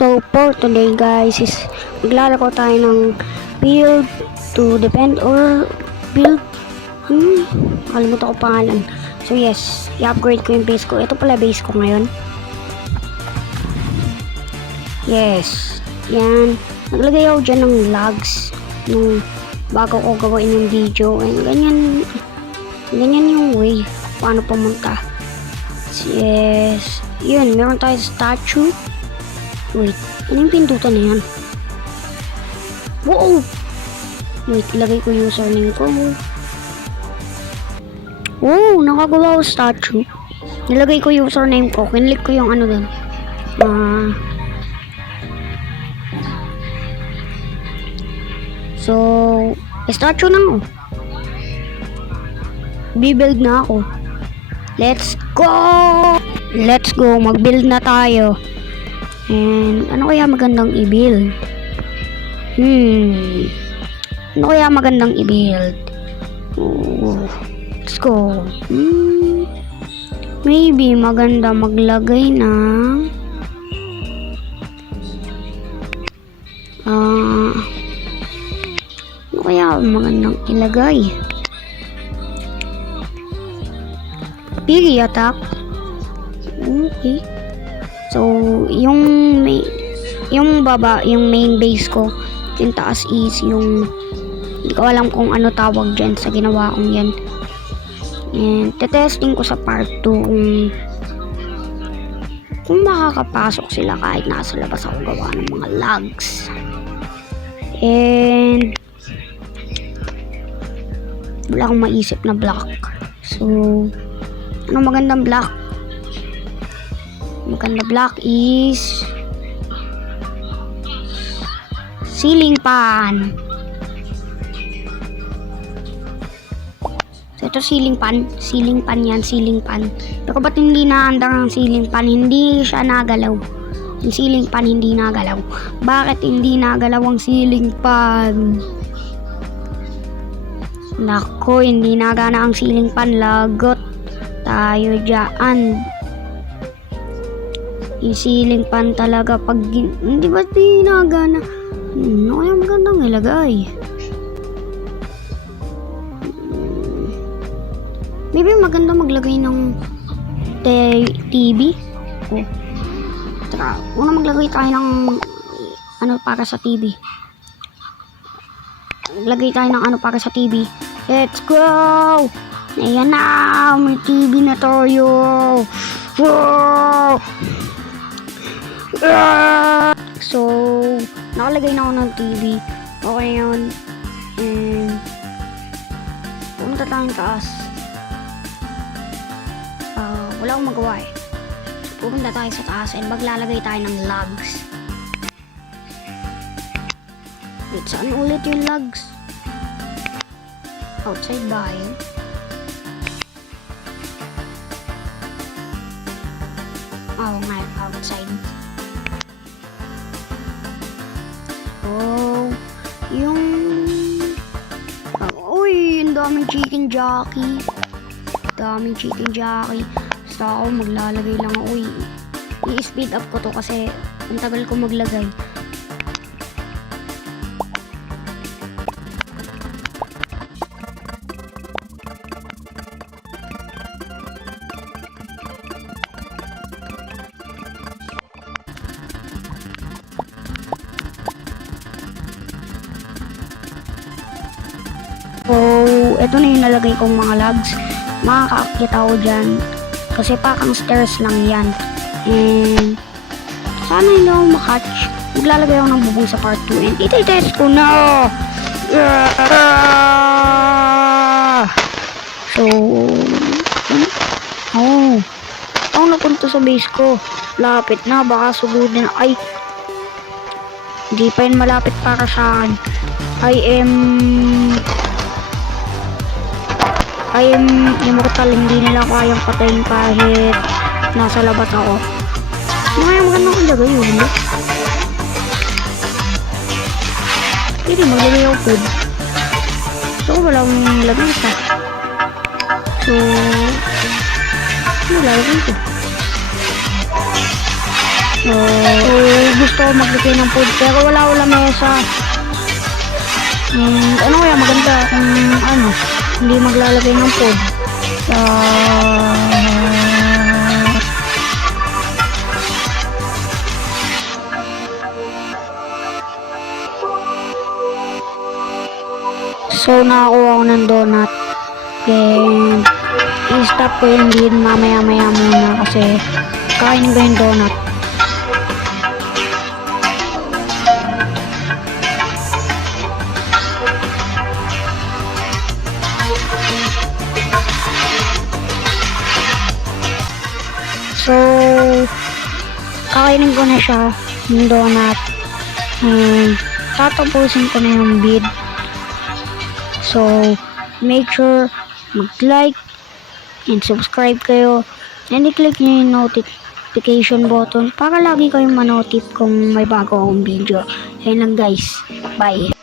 So for today guys is maglalaro tayo ng build to defend or build nakalimutan ko pangalan. So yes, i-upgrade ko yung base ko. Ito pala base ko ngayon. Yes, yan. Naglagay ako dyan ng logs nung bago ko gawain yung video. And ganyan yung way paano pumunta. Yes, yun, meron tayo statue. Wait, ano yung pindutan na yan? Wow! Wait, ilagay ko username ko. Wow, nakagawa ko statue. Nilagay ko username ko. Kinlik ko yung ano doon. So, statue na ako. Bibuild na ako. Let's go! Let's go, mag-build na tayo. And ano kaya magandang i-build? Ano kaya magandang i-build? Let's go. Maybe maganda maglagay ng ano kaya magandang ilagay? Piggy attack. Okay. So, yung main base ko, yung taas is yung, hindi ko alam kung ano tawag dyan sa ginawa kong yan. And, tetesting ko sa part 2 kung makakapasok sila kahit nasa labas ako gawa ng mga logs. And, wala akong maisip na block. So, ano magandang block? Maganda block is ceiling fan. So ito ceiling fan yan, ceiling fan. Pero ba't hindi naandar ang ceiling fan? Hindi siya nagalaw. Yung ceiling fan hindi nagalaw. Bakit hindi nagalaw ang ceiling fan? Nako, hindi nagana ang ceiling fan. Lagot tayo dyan. Yung ceiling fan talaga pag hindi ba tinagana? Ano kaya magandang ilagay? Maybe maganda maglagay ng TV. Oh. Tara, una maglagay tayo ng ano para sa TV. Maglagay tayo ng ano para sa TV. Let's go! Ayan na! May TV na tayo! Wow! So, nakalagay na ako ng TV. Okay yun. And, pumunta tayong taas. Wala akong magawa eh. So, pupunta tayo sa taas and maglalagay tayo ng logs. Wait, saan ulit yung logs? Outside ba yun? Oo nga, outside. Yung uy, ang daming chicken jockey. Basta ako maglalagay lang ako. I-speed up ko to kasi ang tagal ko maglagay. So, ito na yung nalagay kong mga logs. Makakaakyat ako dyan. Kasi parang stairs lang yan. And, sana hindi ako makatch. Maglalagay ako ng bubong sa part 2. And, iti-test ko na! So, ako napunta sa base ko. Lapit na, baka sugudin. Ay, hindi pa yun malapit para sa akin. I am immortal, hindi nila kayang patayin kahit nasa labas ako. Ano kaya maganda kong lagay yun? Hindi, maglagay ako food. So, wala akong lagay isa. So, ano lalagay ko? Gusto gusto ko maglagay ng food pero wala ko lamesa. Ano kaya maganda kung ano, hindi maglalagay ng food. So, nakakuha ko ng donut. And, i-stop ko yung lead mamaya-maya muna kasi kainin ko yung donut. So, kakainin ko na siya, yung donut. And, tatapusin ko na yung bid. So, make sure mag-like and subscribe kayo. And i-click nyo yung notification button para lagi kayong manotif kung may bago akong video. Ayun lang guys. Bye.